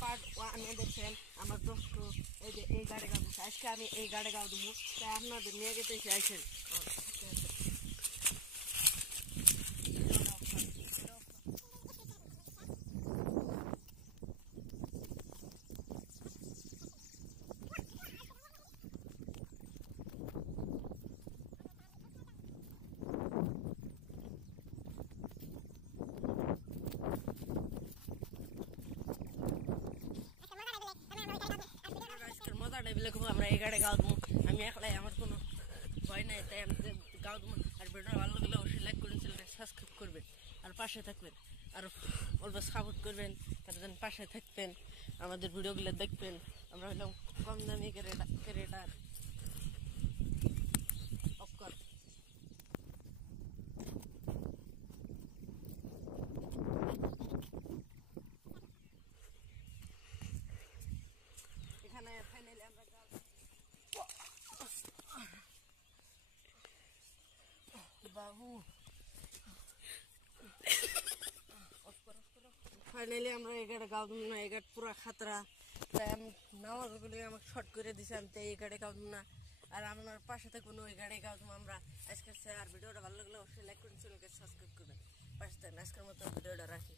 Part 1 দেখছেন আমার দোস্ত এই যে এই গাড়ি গাও আজকে আমি এই গাড়ি গাও দেবো তাই আপনাদের নিয়ে যেতে চাইছেন মজাটা বলে আমরা এই গাড়ি গাও দেবো আমি একলাই আমার কোনো ভয় নাই তাই আমি গাও দেবো আর ভিডিও ভালো লাগলে অবশ্যই লাইক করবেন চ্যানেলটা সাবস্ক্রাইব করবেন আর পাশে থাকবেন আর অল্প সাপোর্ট করবেন তাদের জন্য পাশে থাকবেন আমাদের ভিডিওগুলো দেখবেন আমরা হলাম কম দামি ক্রেটার অফকর এখানে ফাইনালি আমরা বাবু ফাইনালি আমরা এই গাড়ি গাও দেবো না এই গাড়ি পুরা খাতরা তাই আমি নামাজ বলে আমাকে শর্ট করে দিছি আমি তাই এই গাড়ি গাও দেবো না আর আমার পাশে থাকবেন ওই গাড়ি গাও দেবো আমরা আজকে আর ভিডিওটা ভালো লাগলে অবশ্যই লাইক করুন চ্যানেলকে সাবস্ক্রাইব করবেন পাশে থাকবেন আজকের মতো ভিডিওটা রাখি।